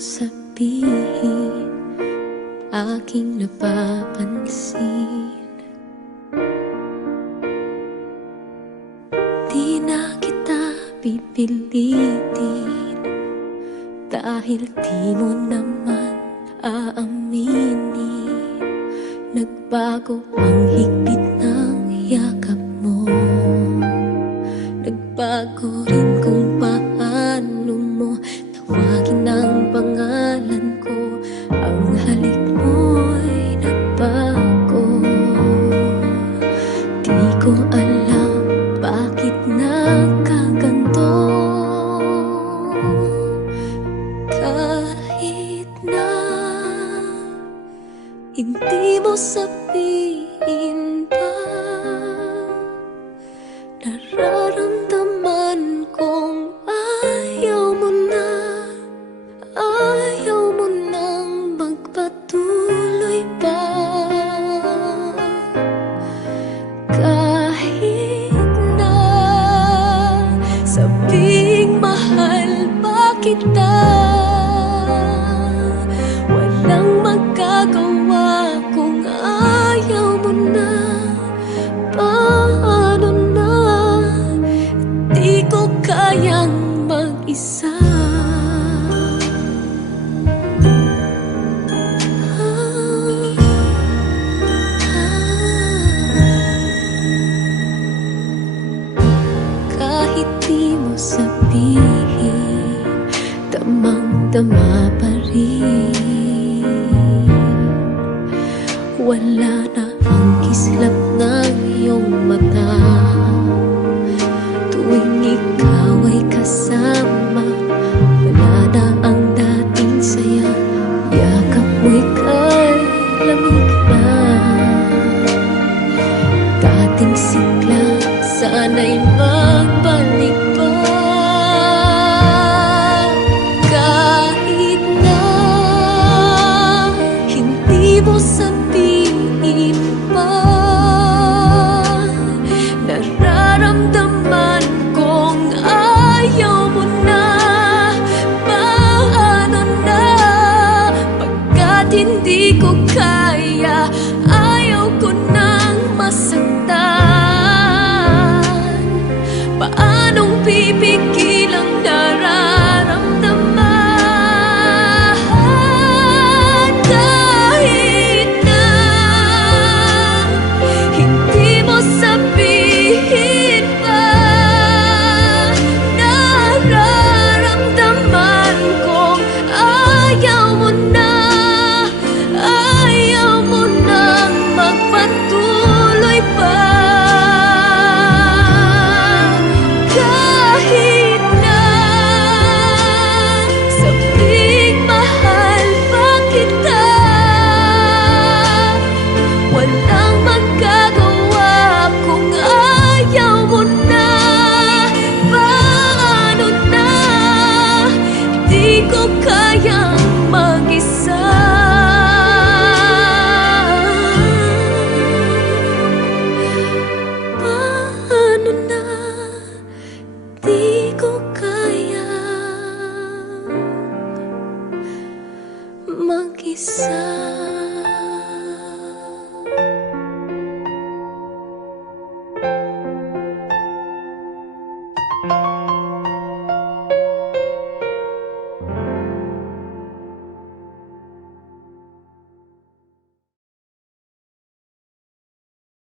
sabihin, aking napapansin. Di na kita pipilitin, dahil di mo naman aaminin. Nagbago ang higpit ng yakap mo, nagbago rin kung paano mo tawagin ang pangalan ko. Ang halik mo'y nagbago. Di ko alam bakit nagkaganto, kahit na hindi mo sabihin pa. Nararamdaman kong ayaw mo na, ayaw mo nang magpatuloy pa. Kahit na sabing mahal pa kita, walang magagawa kung ayaw mo na. Paano na, di ko kayang mag-isa. Kahit di mo sabihin, damang-dama pa rin. Wala na ang kislap ng iyong mata tuwing ikaw ay kasama. Wala na ang dating saya, yakap mo'y kay lamig na. Dating sigla, sana'y magbalik pa. Kahit na hindi mo sabihin pa, nararamdaman kong ayaw mo na. Paano na, pagkat hindi ko kaya, ayaw ko nang masaktan. Paanong pipigil ang nararamdaman? Kahit na hindi mo sabihin pa, nararamdaman kong ayaw mo na, ayaw mo nang magpatuloy pa. Kahit na sabing mahal pa kita, walang magagawa kung ayaw mo na. Paano na, di ko kayang mag-isa. Paano na, di ko kayang mag-isa.